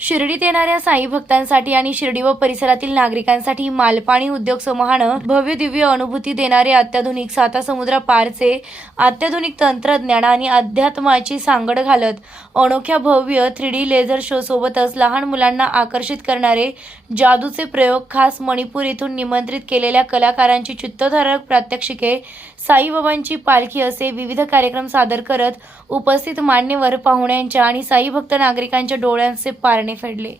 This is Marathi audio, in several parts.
शिर्डीत येणाऱ्या साई भक्तांसाठी आणि शिर्डी व परिसरातील नागरिकांसाठी मालपाणी उद्योग समूहानं भव्य दिव्य अनुभूती देणारे अत्याधुनिक सातासमुद्रा पारचे अत्याधुनिक तंत्रज्ञान आणि अध्यात्माची सांगड घालत अनोख्या भव्य 3D लेझर शो सोबतच लहान मुलांना आकर्षित करणारे जादूचे प्रयोग, खास मणिपूर येथून निमंत्रित केलेल्या कलाकारांची चित्तथरारक प्रात्यक्षिके, साईबाबांची पालखी असे विविध कार्यक्रम सादर करत उपस्थित मान्यवर पाहुण्यांच्या आणि साई भक्त नागरिकांच्या डोळ्यांचे पारणे फेडले।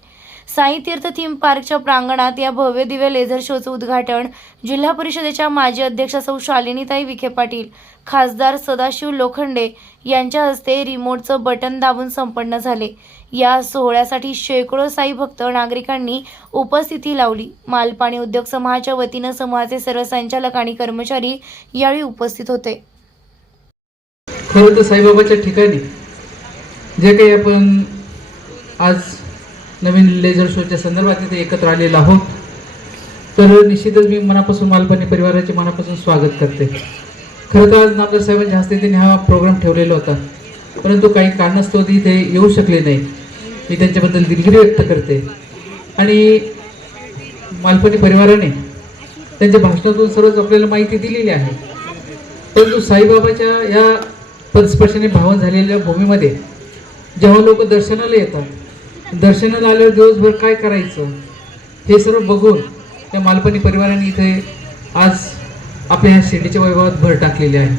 साई तीर्थ थीम पार्कच्या प्रांगणात या भव्य दिव्य लेझर शोचं उद्घाटन जिल्हा परिषदेच्या माजी अध्यक्षा सौ शालिनीताई विखे पाटील, खासदार सदाशिव लोखंडे यांच्या हस्ते रिमोटचं बटन दाबून संपन्न झाले। या सोहळ्यासाठी शेकडो साई भक्त नागरिकांनी उपस्थिती लावली। मालपाणी उद्योग समूहाच्या वतीनं समूहाचे सर्व संचालक आणि कर्मचारी यावेळी उपस्थित होते। खरं तर साईबाबाच्या ठिकाणी जे काही आपण आज नवीन लेझर शोच्या संदर्भात इथे एकत्र आलेलो आहोत, तर निश्चितच मी मनापासून मालपाणी परिवाराचे मनापासून स्वागत करते। खरं तर आज नामदार साहेबांच्या हस्ते त्यांनी हा प्रोग्राम ठेवलेला होता, परंतु काही कारणास्तव ते इथे येऊ शकले नाही। मी त्यांच्याबद्दल दिलगिरी व्यक्त करते आणि मालपाणी परिवाराने त्यांच्या भाषणातून सर्वच आपल्याला माहिती दिलेली आहे, परंतु साईबाबाच्या या पदस्पर्शाने भावन झालेल्या भूमीमध्ये जेव्हा लोक दर्शनाला येतात, दर्शनाला आल्यावर दिवसभर काय करायचं हे सर्व बघून त्या मालपाणी परिवाराने इथे आज आपल्या ह्या शिर्डीच्या वैभवात भर टाकलेली आहे।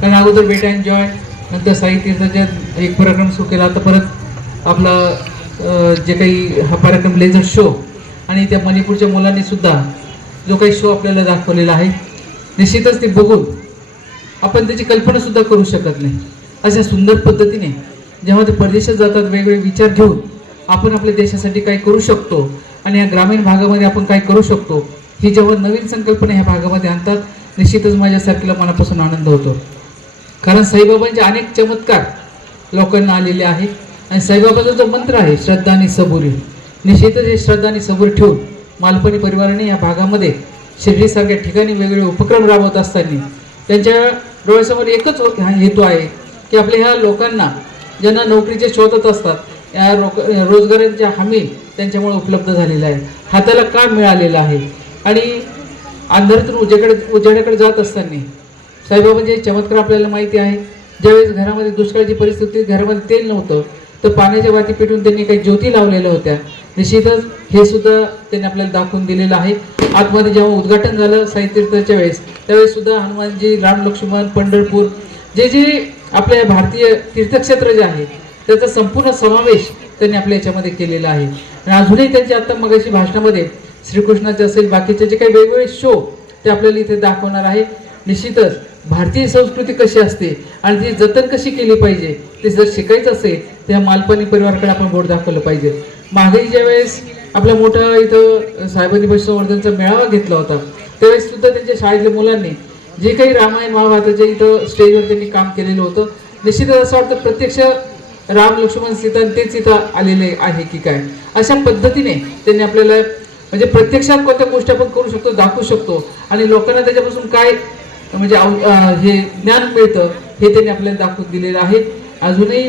कारण अगोदर वेट अँड जॉय, नंतर साई तीर्थाच्या एक कार्यक्रम सुरू केला, आता परत आपला जे काही हा कार्यक्रम लेझर शो आणि त्या मणिपूरच्या मुलांनी सुद्धा जो काही शो आपल्याला दाखवलेला आहे, निश्चितच ते बघून आपण त्याची कल्पना सुद्धा करू शकत नाही। अशा सुंदर पद्धतीने जेव्हा ते परदेशात जातात, वेगवेगळे विचार घेऊन आपण आपल्या देशासाठी काय करू शकतो आणि या ग्रामीण भागामध्ये आपण काय करू शकतो ही जेव्हा नवीन संकल्पना ह्या भागामध्ये आणतात, निश्चितच माझ्यासारखीला मनापासून आनंद होतो। कारण साईबाबांचे अनेक चमत्कार लोकांना आलेले आहेत आणि साईबाबाचा जो मंत्र आहे श्रद्धा आणि सबुरी, निश्चितच हे श्रद्धा आणि सबुरी ठेवून मालपाणी परिवाराने या भागामध्ये शिर्डीसारख्या ठिकाणी वेगवेगळे उपक्रम राबवत असताना त्यांच्या डोळ्यासमोर एकच हेतू आहे की आपल्या ह्या लोकांना ज्यांना नोकरीचे शोधत असतात, या रोजगारांच्या हमी त्यांच्यामुळे उपलब्ध झालेला आहे, हाताला काम मिळालेलं आहे आणि अंधारातून उजेडाकडे जात असताना साईबाबांचे चमत्कार आपल्याला माहिती आहे। ज्यावेळेस घरामध्ये दुष्काळाची परिस्थिती, घरामध्ये तेल नव्हतं, तर पाण्याच्या वाती पेटून त्यांनी काही ज्योती लावलेल्या होत्या। निश्चितच हे सुद्धा त्यांनी आपल्याला दाखवून दिलेलं आहे। आतमध्ये जेव्हा उद्घाटन झालं साई तीर्थाच्या वेळेस, त्यावेळेस सुद्धा हनुमानजी, राम लक्ष्मण, पंढरपूर जे जे आपल्या भारतीय तीर्थक्षेत्र जे आहे त्याचा संपूर्ण समावेश त्यांनी आपल्या याच्यामध्ये केलेला आहे। आणि अजूनही त्यांच्या आता मगाशी भाषणामध्ये श्रीकृष्णाचे असेल, बाकीचे जे काही वेगवेगळे शो ते आपल्याला इथे दाखवणार आहे। निश्चितच भारतीय संस्कृती कशी असते आणि ती जतन कशी केली पाहिजे ते जर शिकायचं असेल तर या मालपाणी परिवाराकडे आपण बोट दाखवलं पाहिजे। मागेही ज्यावेळेस आपला मोठा इथं साहेबांनी पशुसंवर्धनचा मेळावा घेतला होता, त्यावेळेस सुद्धा त्यांच्या शाळेतल्या मुलांनी जे काही रामायण महाभारताच्या इथं स्टेजवर त्यांनी काम केलेलं होतं। निश्चितच असं वाटतं प्रत्यक्ष राम लक्ष्मण सीता तेच इथं आलेले आहे की काय, अशा पद्धतीने त्यांनी आपल्याला म्हणजे प्रत्यक्षात कोणत्या गोष्टी आपण करू शकतो, दाखवू शकतो आणि लोकांना त्याच्यापासून काय म्हणजे हे ज्ञान मिळतं हे त्यांनी आपल्याला दाखवून दिलेलं आहे। अजूनही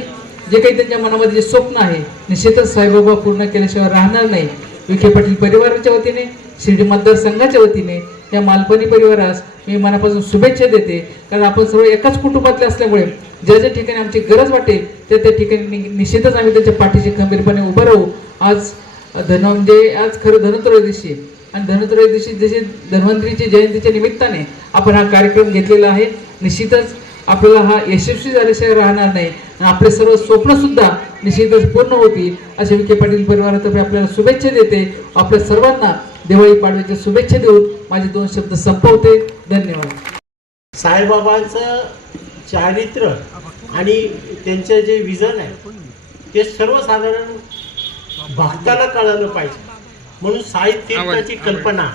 जे काही त्यांच्या मनामध्ये जे स्वप्न आहे निश्चितच साईबाबा पूर्ण केल्याशिवाय राहणार नाही। विखे पाटील परिवाराच्या वतीने, शिर्डी मतदारसंघाच्या वतीने या मालपाणी परिवारास मी मनापासून शुभेच्छा देते। कारण आपण सर्व एकाच कुटुंबातले असल्यामुळे ज्या ज्या ठिकाणी आमची गरज वाटेल त्या त्या ठिकाणी निश्चितच आम्ही त्यांच्या पाठीशी खंबीरपणे उभं राहू। आज आज खरं धनत्रयोदशी आणि धनत्रयोदशी जशी धन्वंतरीची जयंतीच्या निमित्ताने आपण हा कार्यक्रम घेतलेला आहे। निश्चितच आपल्याला हा यशस्वी झाल्याशिवाय राहणार नाही आणि आपले सर्व स्वप्न सुद्धा निश्चितच पूर्ण होतील असे विखे पाटील परिवारातर्फे आपल्याला शुभेच्छा देते। आपल्या सर्वांना दिवाळी पाडव्याच्या शुभेच्छा देऊन माझे 2 शब्द संपवते। धन्यवाद। साईबाबांचं चारित्र्य आणि त्यांचं जे विजन आहे ते सर्वसाधारण भक्ताला कळालं पाहिजे, म्हणून साई तीर्थाची कल्पना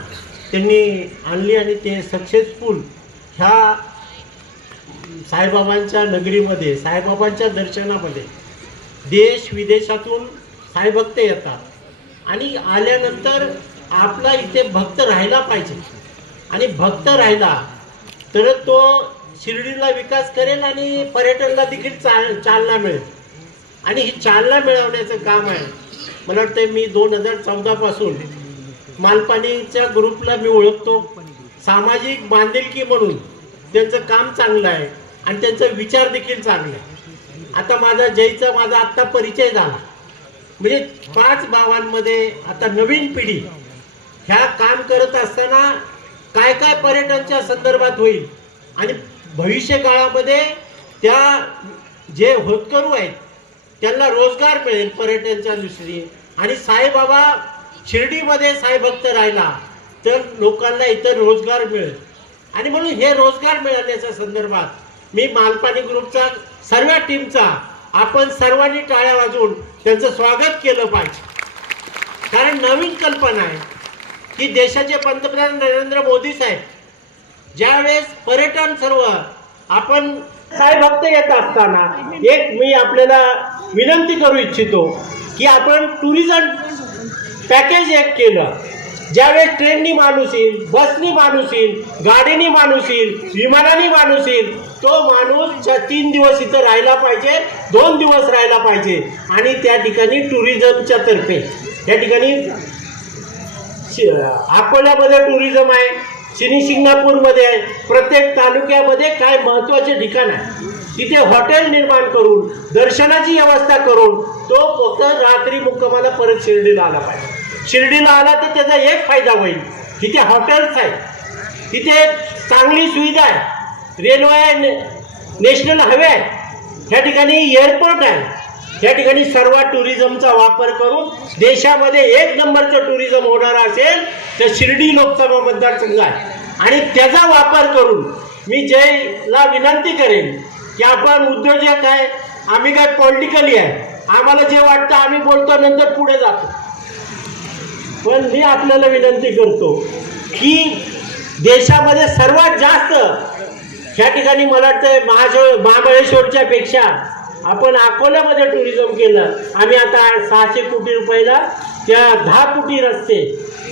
त्यांनी आणली आणि ते सक्सेसफुल ह्या साईबाबांच्या नगरीमध्ये, साईबाबांच्या दर्शनामध्ये देश विदेशातून साईभक्त येतात आणि आल्यानंतर आपला इथे भक्त राहिला पाहिजे आणि भक्त राहिला तर तो शिर्डीला विकास करेल आणि पर्यटनाला देखील चालना मिळेल आणि ही चालना मिळवण्याचं काम आहे मला वाटतं मी 2014 पासून मालपाणीच्या ग्रुपला मी ओळखतो. सामाजिक बांधिलकी म्हणून त्यांचं काम चांगलं आहे आणि त्यांचा विचार देखील चांगला आहे. आता माझा आत्ता परिचय झाला. म्हणजे 5 गावांमध्ये आता नवीन पिढी ह्या काम करत असताना काय काय पर्यटनच्या संदर्भात होईल आणि भविष्य काळामध्ये त्या जे होतकरू आहेत त्यांना रोजगार मिळेल पर्यटनच्या दृष्टीने. आणि साईबाबा शिर्डीमध्ये साईभक्त राहिला तर लोकांना इतर रोजगार मिळेल. आणि म्हणून हे रोजगार मिळवण्याच्या संदर्भात मी मालपाणी ग्रुपचा सर्व टीमचा आपण सर्वांनी टाळ्या वाजवून त्यांचं स्वागत केलं पाहिजे. कारण नवीन कल्पना आहे की देशाचे पंतप्रधान नरेंद्र मोदी साहेब ज्यावेळेस पर्यटन सर्व आपण साईभक्त येत असताना एक मी आपल्याला विनंती करू इच्छितो की आपण टुरिझम पॅकेज एक केलं. ज्यावेळेस ट्रेननी माणूस येईल, बसनी माणूस येईल, गाडीनी माणूस येईल, विमानाने माणूस येईल, तो माणूस 3 दिवस इथं राहायला पाहिजे, 2 दिवस राहायला पाहिजे. आणि त्या ठिकाणी टुरिझमच्या तर्फे त्या ठिकाणी अकोल्यामध्ये टुरिझम आहे, शिंगणापूरमध्ये आहे. प्रत्येक तालुक्यामध्ये काय महत्त्वाचे ठिकाण आहे तिथे हॉटेल निर्माण करून दर्शनाची व्यवस्था करून तो फक्त रात्री मुक्कामाला परत शिर्डीला आला पाहिजे. शिर्डीला आला तर त्याचा एक फायदा होईल, तिथे हॉटेल्स आहेत, तिथे चांगली सुविधा आहे, रेल्वे आहे, नॅशनल हायवे आहे, ह्या ठिकाणी एअरपोर्ट आहे. या ठिकाणी सर्व टुरिझमचा वापर करून देशामध्ये 1 नंबरचं टुरिझम होणार असेल तर शिर्डी लोकसभा मतदारसंघ आहे. आणि त्याचा वापर करून मी जयला विनंती करेन की आपण उद्योजक आहे, आम्ही काय पॉलिटिकली आहे, आम्हाला जे वाटतं आम्ही बोलतो नंतर पुढे जातो. पण मी आपल्याला विनंती करतो की देशामध्ये सर्वात जास्त ह्या ठिकाणी मला वाटतं महाबळेश्वरच्या पेक्षा आपण अकोल्यामध्ये टुरिझम केलं. आम्ही आता 600 कोटी रुपयाला त्या 10 कोटी रस्ते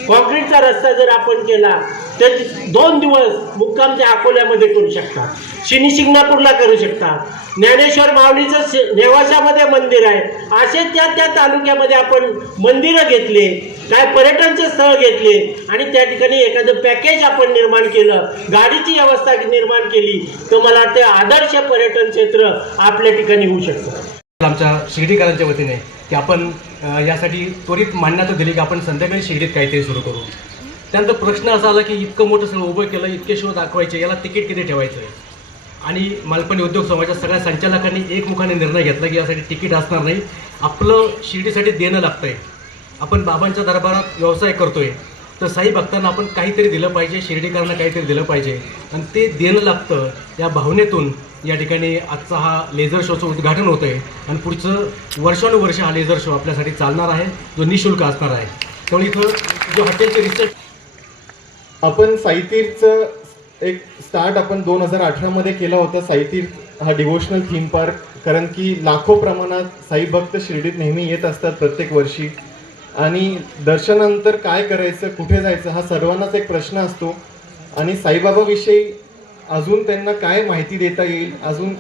कॉन्क्रीटचा रस्ता जर आपण केला तर 2 दिवस मुक्काम त्या अकोल्यामध्ये करू शकता, शिंगणापूरला करू शकता. ज्ञानेश्वर माऊलीचं नेवाशामध्ये मंदिर आहे. असे त्या तालुक्यामध्ये आपण मंदिरं घेतले, काय पर्यटनचे स्थळ घेतले आणि त्या ठिकाणी एखादं पॅकेज आपण निर्माण केलं, गाडीची व्यवस्था निर्माण केली तर मला वाटतं आदर्श पर्यटन क्षेत्र आपल्या ठिकाणी होऊ शकतं. आमच्या शिर्डीकरांच्या वतीने की आपण यासाठी त्वरित मान्यता दिली की आपण संध्याकाळी शिर्डीत काहीतरी सुरू करू. त्यानंतर प्रश्न असा आला की इतकं मोठं सगळं उभं केलं, इतके शो दाखवायचे, याला तिकीट किती ठेवायचं आहे. आणि मालपाणी उद्योग समाजाच्या सगळ्या संचालकांनी एकमुखाने निर्णय घेतला की यासाठी तिकीट असणार नाही, आपलं शिर्डीसाठी देणं लागतं आहे. आपण बाबांच्या दरबारात व्यवसाय करतो आहे तर साई भक्तांना आपण काहीतरी दिलं पाहिजे, शिर्डीकरांना काहीतरी दिलं पाहिजे आणि ते देणं लागतं. या भावनेतून या ठिकाणी आजचा हा लेझर शोचं उद्घाटन होतं आहे आणि पुढचं वर्षानुवर्ष हा लेझर शो आपल्यासाठी चालणार आहे जो निःशुल्क असणार आहे. त्यामुळे इथं जो हॉटेलचे रिसर्च आपण साईतीर्थचं एक स्टार्ट आपण 2018 मध्ये केला होता. साईतीर्थ हा डिवोशनल थीम पार्क, कारण की लाखो प्रमाणात साई भक्त शिर्डीत नेहमी येत असतात प्रत्येक वर्षी आणि दर्शनानंतर काय करायचं, कुठे जायचं हा सर्वांनाच एक प्रश्न असतो. आणि साईबाबाविषयी अजून त्यांना काय माहिती देता येईल, अजून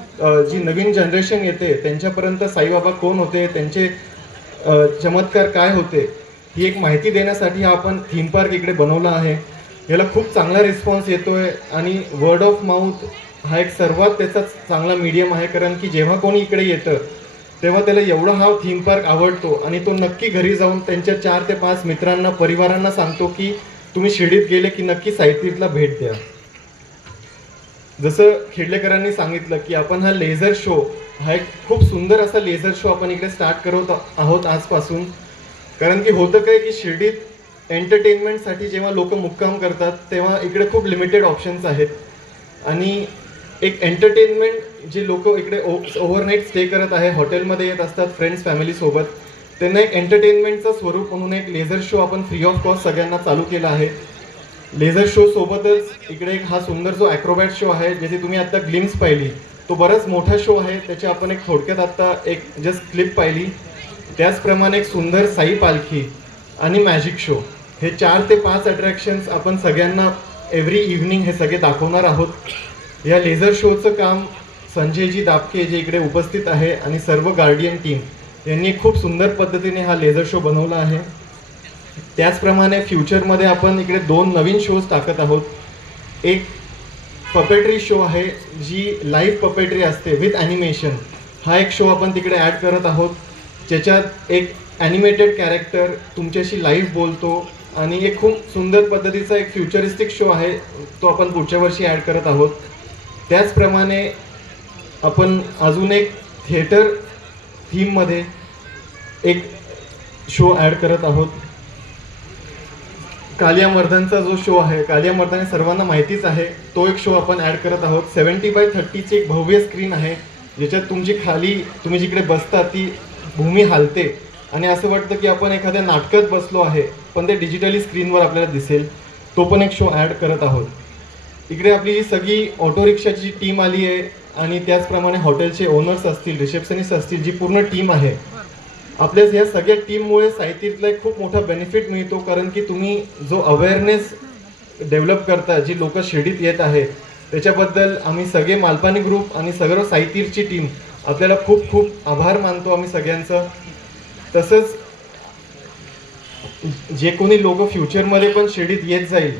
जी नवीन जनरेशन येते त्यांच्यापर्यंत साईबाबा कोण होते, त्यांचे चमत्कार काय होते ही एक माहिती देण्यासाठी हा आपण थीम पार्क इकडे बनवला आहे. याला खूप चांगला रिस्पॉन्स येतोय आणि वर्ड ऑफ माउथ हा एक सर्वात त्याचा चांगला मीडियम आहे. कारण की जेव्हा कोणी इकडे येतं तेव्हा त्याला एवढा हा थीम पार्क आवडतो आणि तो नक्की घरी जाऊन त्यांच्या 4 ते 5 मित्रांना, परिवारांना सांगतो की तुम्ही शिर्डीत गेले की नक्की साईतीर्थला भेट द्या. जसं खेडलेकरांनी सांगितलं की आपण हा लेझर शो हा एक खूप सुंदर असा लेझर शो आपण इकडे स्टार्ट करत आहोत आजपासून. कारण की होतं काय की शिर्डीत एंटरटेनमेंटसाठी जेव्हा लोक मुक्काम करतात तेव्हा इकडे खूप लिमिटेड ऑप्शन्स आहेत आणि एक एंटरटेनमेंट जे लोक इकडे ओव्हरनाईट स्टे करत आहे, हॉटेलमध्ये येत असतात फ्रेंड्स फॅमिलीसोबत, त्यांना एक एंटरटेनमेंटचं स्वरूप म्हणून एक लेझर शो आपण फ्री ऑफ कॉस्ट सगळ्यांना चालू केला आहे. लेझर शो सोबतच इकडे एक हा सुंदर जो ॲक्रोबॅट शो आहे ज्याची तुम्ही आत्ता ग्लिम्स पाहिली, तो बराच मोठा शो आहे, त्याची आपण एक थोडक्यात आत्ता एक जस्ट क्लिप पाहिली. त्याचप्रमाणे एक सुंदर साई पालखी आणि मॅजिक शो, हे 4 ते 5 अट्रॅक्शन्स आपण सगळ्यांना एव्हरी इव्हनिंग हे सगळे दाखवणार आहोत. या लेझर शोचं काम संजयजी दापके जे इकडे उपस्थित आहे आणि सर्व गार्डियन टीम यांनी खूप सुंदर पद्धतीने हा लेझर शो बनवला आहे. त्याचप्रमाणे फ्युचरमध्ये आपण इकडे 2 नवीन शोज टाकत आहोत. एक पपेट्री शो आहे, जी लाईव्ह पपेट्री असते विथ ॲनिमेशन. हा एक शो आपण तिकडे ॲड करत आहोत, ज्याच्यात एक ॲनिमेटेड कॅरेक्टर तुमच्याशी लाईव्ह बोलतो आणि एक खूप सुंदर पद्धतीचा एक फ्युचरिस्टिक शो आहे, तो आपण पुढच्या वर्षी ॲड करत आहोत. त्याचप्रमाणे आपण अजून एक थिएटर थीममध्ये एक शो ॲड करत आहोत. कालियामर्दनचा जो शो आहे, कालियामर्दन हे सर्वांना माहितीच आहे, तो एक शो आपण ॲड करत आहोत. 70x30ची एक भव्य स्क्रीन आहे, ज्याच्यात तुमची खाली तुम्ही जिकडे बसता ती भूमी हालते आणि असं वाटतं की आपण एखाद्या नाटकात बसलो आहे, पण ते डिजिटली स्क्रीनवर आपल्याला दिसेल. तो पण एक शो ॲड करत आहोत. इकडे आपली ही सगळी ऑटो रिक्षाची टीम आली आहे आणि त्याचप्रमाणे हॉटेलचे ओनर्स असतील, रिसेप्शनिस्ट असतील, जी पूर्ण टीम आहे. आपल्या ह्या सगळ्या टीममुळे साहित्यातला एक खूप मोठा बेनिफिट मिळतो, कारण की तुम्ही जो अवेअरनेस डेव्हलप करता, जी लोक शिर्डीत येत आहे, त्याच्याबद्दल आम्ही सगळे मालपानी ग्रुप आणि सगळं साहित्यची टीम आपल्याला खूप खूप आभार मानतो आम्ही सगळ्यांचं. तसंच जे कोणी लोक फ्युचरमध्ये पण शिर्डीत येत जाईल,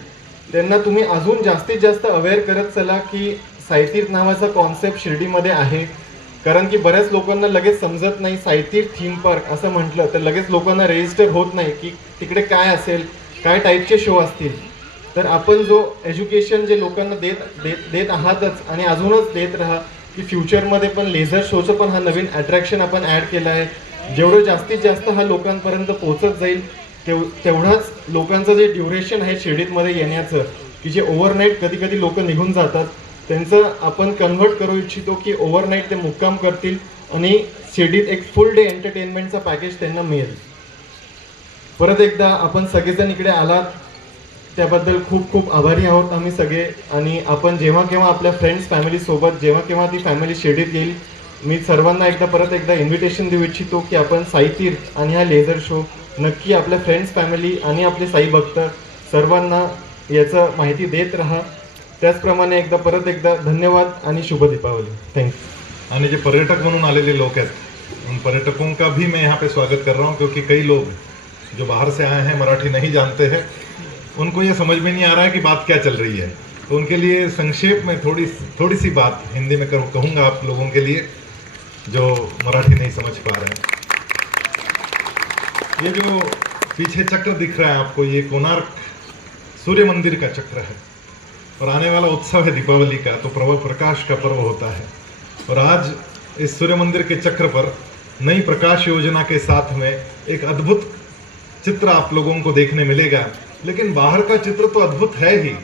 त्यांना तुम्ही अजून जास्तीत जास्त अवेअर करत चला की साहित्यिक नावाचा कॉन्सेप्ट शिर्डीमध्ये आहे. कारण की बऱ्याच लोकांना लगेच समजत नाही, साहित्यिक थीम पार्क असं म्हटलं तर लगेच लोकांना रजिस्टर होत नाही की तिकडे काय असेल, काय टाईपचे शो असतील. तर आपण जो एज्युकेशन जे लोकांना देत आहातच आणि अजूनच देत राहा की फ्युचरमध्ये पण लेझर शोचं पण हा नवीन अट्रॅक्शन आपण ॲड केला आहे. जेवढं जास्तीत जास्त हा लोकांपर्यंत पोहोचत जाईल, तेवढाच लोकांचं जे ड्युरेशन आहे शिर्डीतमध्ये येण्याचं, की जे ओव्हरनाईट कधी कधी लोक निघून जातात, त्यांचं आपण कन्व्हर्ट करू इच्छितो की ओव्हरनाईट ते मुक्काम करतील आणि शिर्डीत एक फुल डे एंटरटेनमेंटचा पॅकेज त्यांना मिळेल. परत एकदा आपण सगळेजण इकडे आलात त्याबद्दल खूप खूप आभारी आहोत आम्ही सगळे. आणि आपण जेव्हा केव्हा आपल्या फ्रेंड्स फॅमिलीसोबत जेव्हा केव्हा ती फॅमिली शिर्डीत येईल, मी सर्वांना परत एकदा इन्व्हिटेशन देऊ इच्छितो की आपण साईतीर्थ आणि हा लेझर शो नक्की आपल्या फ्रेंड्स फॅमिली आणि आपले साई भक्त सर्वांना याचं माहिती देत राहा. त्याचप्रमाणे परत एकदा धन्यवाद आणि शुभ दीपावली. थँक्यू. आणि जो पर्यटक म्हणून आलेले लोग हैं, उन पर्यटकों का भी मैं यहाँ पे स्वागत कर रहा हूँ, क्योंकि कई लोग जो बाहर से आए हैं मराठी नहीं जानते हैं, उनको ये समझ में नहीं आ रहा है कि बात क्या चल रही है. तो उनके लिए संक्षेप में थोड़ी सी बात हिंदी में कहूँगा आप लोगों के लिए जो मराठी नहीं समझ पा रहे हैं. ये जो पीछे चक्र दिख रहा है आपको, ये कोणार्क सूर्य मंदिर का चक्र है और आने वाला उत्सव है दीपावली का, तो प्रकाश का पर्व होता है. और आज इस सूर्य मंदिर के चक्र पर नई प्रकाश योजना के साथ में एक अद्भुत चित्र आप लोगों को देखने मिलेगा. लेकिन बाहर का चित्र तो अद्भुत है ही,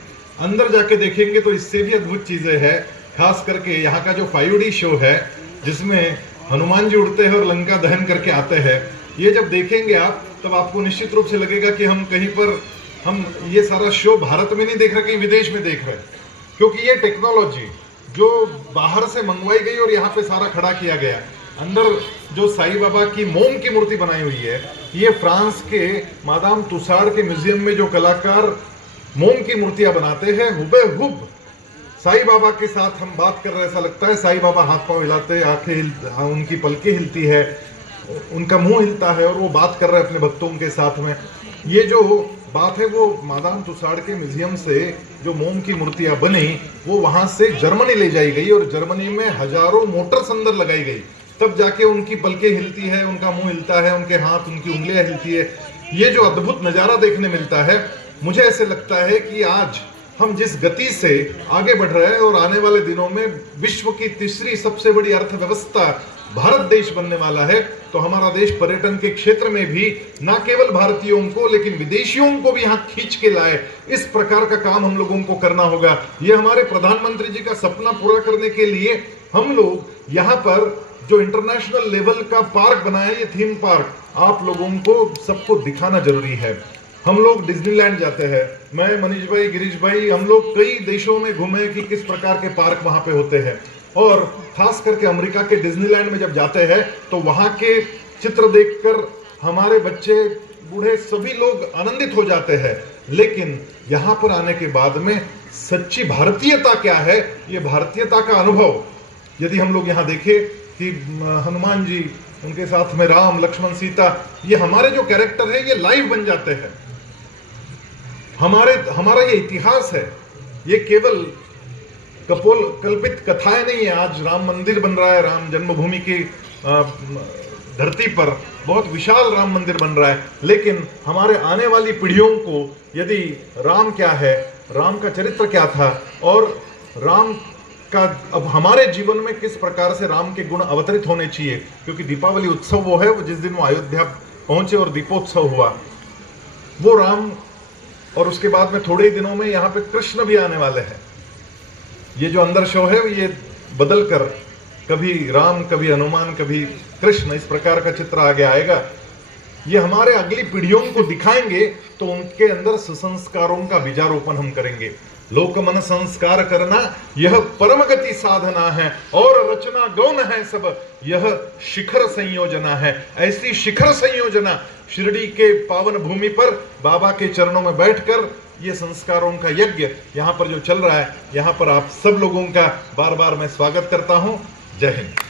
अंदर जाके देखेंगे तो इससे भी अद्भुत चीज़ें हैं. खास करके यहाँ का जो 5D शो है, जिसमें हनुमान जी उड़ते हैं और लंका दहन करके आते हैं, ये जब देखेंगे आप तब आपको निश्चित रूप से लगेगा कि हम ये सारा शो भारत में नहीं देख रहे, कहीं विदेश में देख रहे हैं. क्योंकि ये टेक्नोलॉजी जो बाहर से मंगवाई गई और यहाँ पे सारा खड़ा किया गया, अंदर जो साईं बाबा की मोम की मूर्ति बनाई हुई है, ये फ्रांस के मादाम तुसाड़ के म्यूजियम में जो कलाकार मोम की मूर्तियां बनाते हैं, हुबेहुब साईं बाबा के साथ हम बात कर रहे, ऐसा लगता है. साईं बाबा हाथ पांव हिलाते, आंखें उनकी पलकें हिलती है, उनका मुंह हिलता है और वो बात कर रहे हैं अपने भक्तों के साथ में. ये जो बात है वो मादाम तुसाड़ के म्यूजियम से जो मोम की मूर्तियां बनी, वो वहां से जर्मनी ले जाई गई और जर्मनी में हजारों मोटर्स अंदर लगाई गई, तब जाके उनकी पलकें हिलती है, उनका मुंह हिलता है, उनके हाथ, उनकी उंगलियां हिलती है. ये जो अद्भुत नज़ारा देखने मिलता है, मुझे ऐसे लगता है कि आज हम जिस गति से आगे बढ़ रहे हैं और आने वाले दिनों में विश्व की तीसरी सबसे बड़ी अर्थव्यवस्था भारत देश बनने वाला है, तो हमारा देश पर्यटन के क्षेत्र में भी न केवल भारतीयों को लेकिन विदेशियों को भी यहाँ खींच के लाए, इस प्रकार का काम हम लोगों को करना होगा. ये हमारे प्रधानमंत्री जी का सपना पूरा करने के लिए हम लोग यहाँ पर जो इंटरनेशनल लेवल का पार्क बनाया, ये थीम पार्क आप लोगों को सबको दिखाना जरूरी है. हम लोग डिज्नीलैंड जाते हैं, मैं, मनीष भाई, गिरीश भाई, हम लोग कई देशों में घूमे कि किस प्रकार के पार्क वहाँ पे होते हैं. और खास करके अमेरिका के डिज्नीलैंड में जब जाते हैं तो वहाँ के चित्र देखकर हमारे बच्चे, बूढ़े सभी लोग आनंदित हो जाते हैं. लेकिन यहाँ पर आने के बाद में सच्ची भारतीयता क्या है, ये भारतीयता का अनुभव यदि हम लोग यहाँ देखें कि हनुमान जी उनके साथ में राम लक्ष्मण सीता, ये हमारे जो कैरेक्टर है ये लाइव बन जाते हैं। हमारा ये इतिहास है, ये केवल कल्पित कथाएं नहीं है। आज राम मंदिर बन रहा है, राम जन्मभूमि की धरती पर बहुत विशाल राम मंदिर बन रहा है, लेकिन हमारे आने वाली पीढ़ियों को यदि राम क्या है, राम का चरित्र क्या था और राम का अब हमारे जीवन में किस प्रकार से राम के गुण अवतरित होने चाहिए, क्योंकि दीपावली उत्सव वो है, वो जिस दिन वो अयोध्या पहुंचे और दीपोत्सव हुआ, वो राम, और उसके बाद में थोड़े ही दिनों में यहाँ पे कृष्ण भी आने वाले हैं। ये जो अंदर शो है ये बदल कर कभी राम, कभी हनुमान, कभी कृष्ण, इस प्रकार का चित्र आगे आएगा। ये हमारे अगली पीढ़ियों को दिखाएंगे तो उनके अंदर सुसंस्कारों का बीजारोपण हम करेंगे। लोक मन संस्कार करना यह परम गति साधना है, और रचना गौन है सब यह शिखर संयोजना है। ऐसी शिखर संयोजना शिरडी के पावन भूमि पर बाबा के चरणों में बैठकर ये संस्कारों का यज्ञ यहाँ पर जो चल रहा है, यहाँ पर आप सब लोगों का बार बार मैं स्वागत करता हूँ। जय हिंद।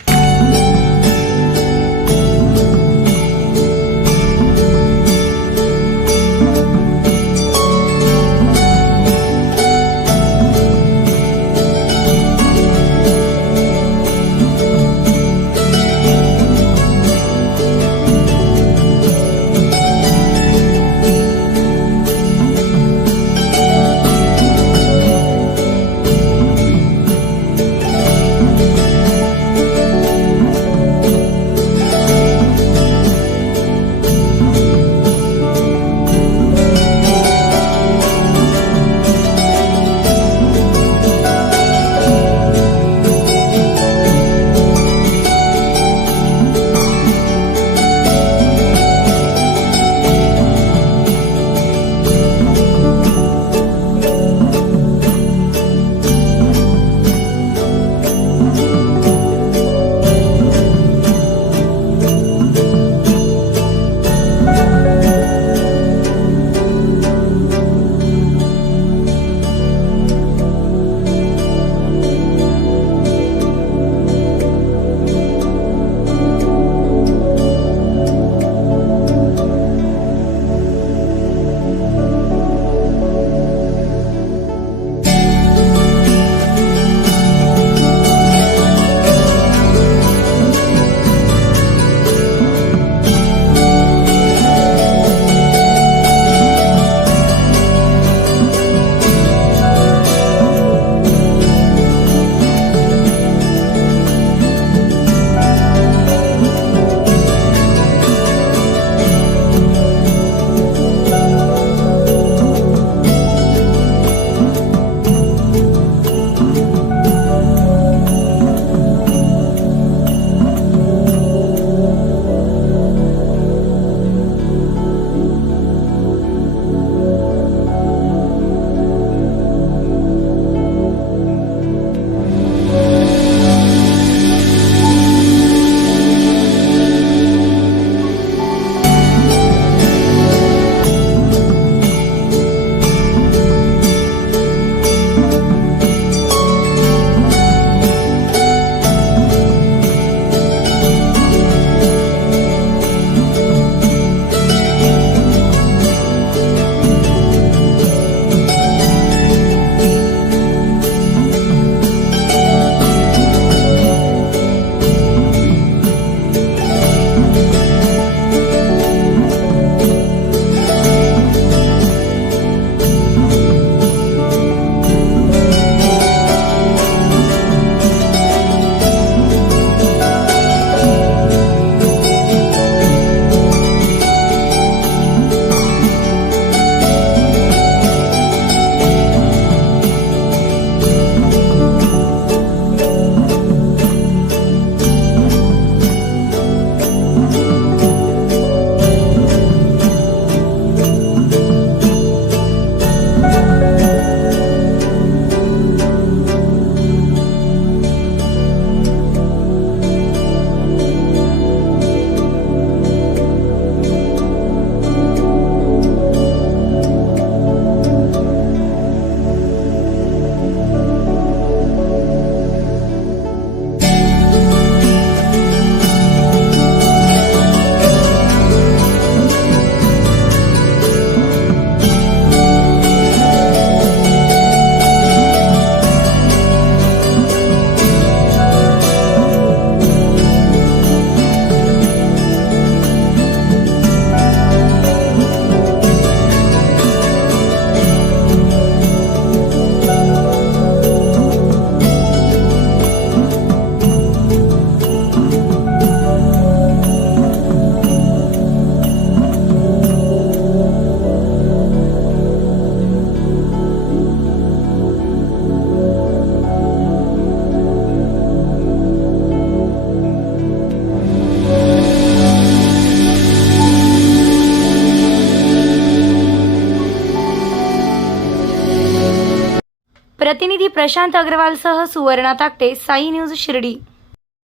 प्रशांत अग्रवालसह सुवर्णा ताकटे, साई न्यूज शिर्डी.